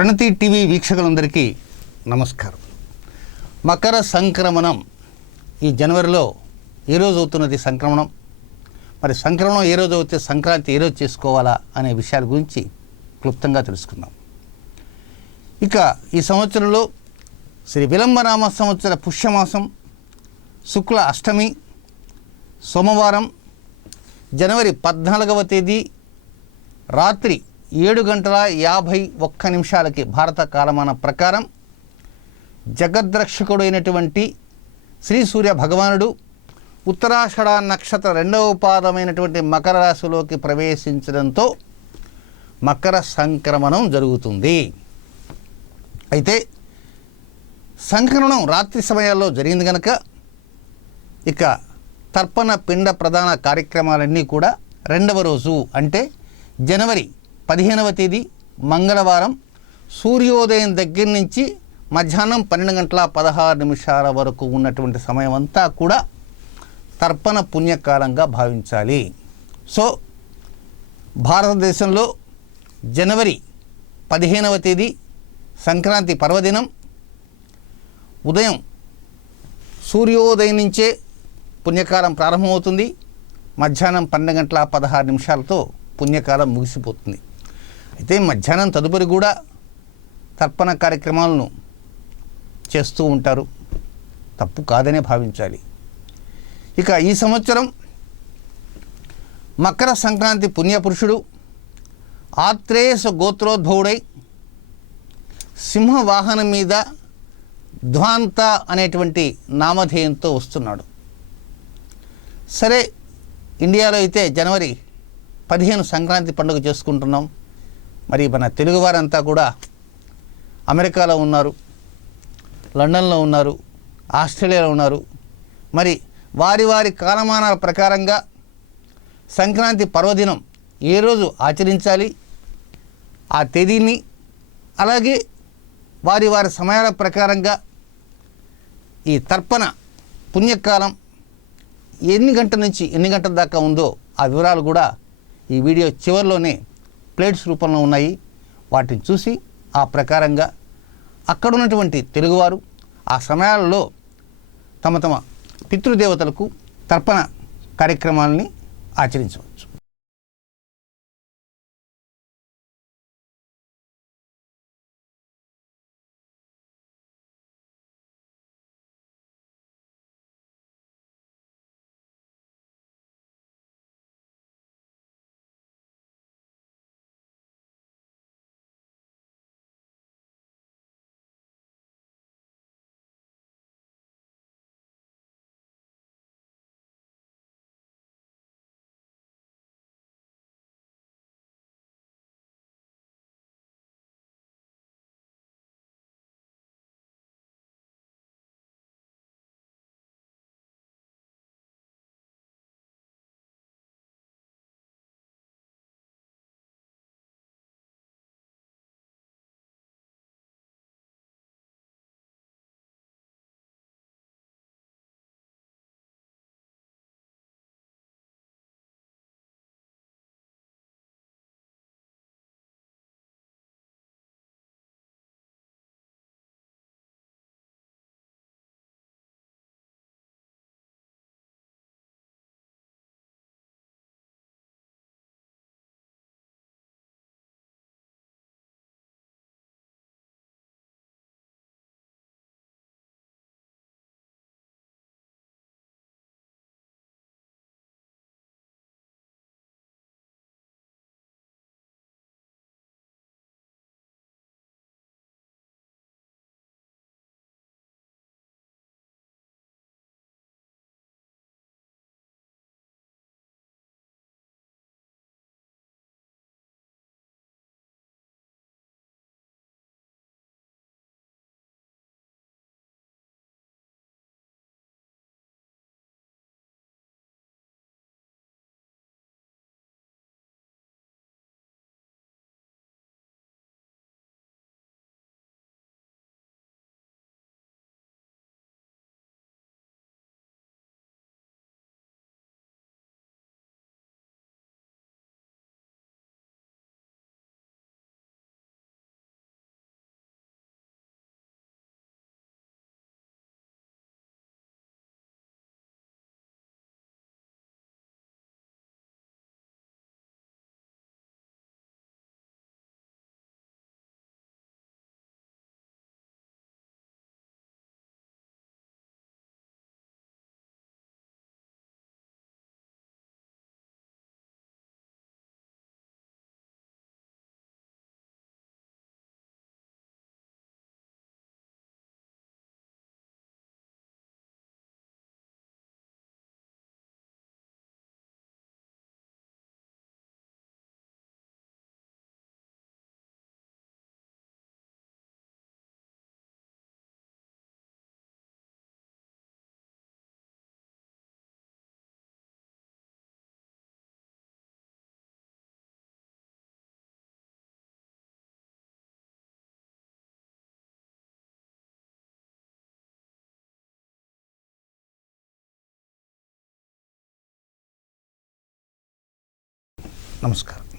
ప్రణతి TV వీక్షకులందరికీ నమస్కారం. మకర సంక్రమణం ఈ జనవరిలో ఏ రోజు అవుతున్నది సంక్రమణం? మరి సంక్రమణం ఏ రోజు అవుతే సంక్రాంతి ఏ రోజు చేసుకోవాలా అనే విషయాల గురించి క్లుప్తంగా తెలుసుకుందాం. ఇక ఈ సంవత్సరంలో శ్రీ విలంబనామ సంవత్సర పుష్యమాసం శుక్ల అష్టమి సోమవారం జనవరి 14వ తేదీ రాత్రి 7:51 భారత కాలమాన ప్రకారం జగద్రక్షకుడైనటువంటి శ్రీ సూర్య భగవానుడు ఉత్తరాషాఢ నక్షత్ర 2వ పాదమైనటువంటి మకర రాశిలోకి ప్రవేశించడంతో మకర సంక్రమణం జరుగుతుంది. అయితే సంక్రమణం రాత్రి సమయాల్లో జరిగింది కనుక ఇక తర్పణ పిండ ప్రధాన కార్యక్రమాలన్నీ కూడా 2వ రోజు అంటే జనవరి 15వ తేదీ మంగళవారం సూర్యోదయం దగ్గర నుంచి మధ్యాహ్నం 12:16 వరకు ఉన్నటువంటి సమయం అంతా కూడా తర్పణ పుణ్యకాలంగా భావించాలి. సో భారతదేశంలో జనవరి 15వ తేదీ సంక్రాంతి పర్వదినం ఉదయం సూర్యోదయం నుంచే పుణ్యకాలం ప్రారంభమవుతుంది. మధ్యాహ్నం 12:16 పుణ్యకాలం ముగిసిపోతుంది. అయితే మధ్యాహ్నం తదుపరి కూడా తర్పణ కార్యక్రమాలను చేస్తూ ఉంటారు, తప్పు కాదనే భావించాలి. ఇక ఈ సంవత్సరం మకర సంక్రాంతి పుణ్యపురుషుడు ఆత్రేయస గోత్రోద్భవుడై సింహ వాహనం మీద ధ్వాంత అనేటువంటి నామధేయంతో వస్తున్నాడు. సరే, ఇండియాలో అయితే జనవరి 15 సంక్రాంతి పండుగ చేసుకుంటున్నాం. మరి మన తెలుగువారంతా కూడా అమెరికాలో ఉన్నారు, లండన్లో ఉన్నారు, ఆస్ట్రేలియాలో ఉన్నారు. మరి వారి వారి కాలమానాల ప్రకారంగా సంక్రాంతి పర్వదినం ఏ రోజు ఆచరించాలి, ఆ తేదీని, అలాగే వారి వారి సమయాల ప్రకారంగా ఈ తర్పణ పుణ్యకాలం ఎన్ని గంటల నుంచి ఎన్ని గంటల దాకా ఉందో ఆ వివరాలు కూడా ఈ వీడియో చివరిలోనే ప్లేట్స్ రూపంలో ఉన్నాయి. వాటిని చూసి ఆ ప్రకారంగా అక్కడ ఉన్నటువంటి తెలుగువారు ఆ సమయాలలో తమ తమ పితృదేవతలకు తర్పణ కార్యక్రమాలని ఆచరించవచ్చు. నమస్కారం.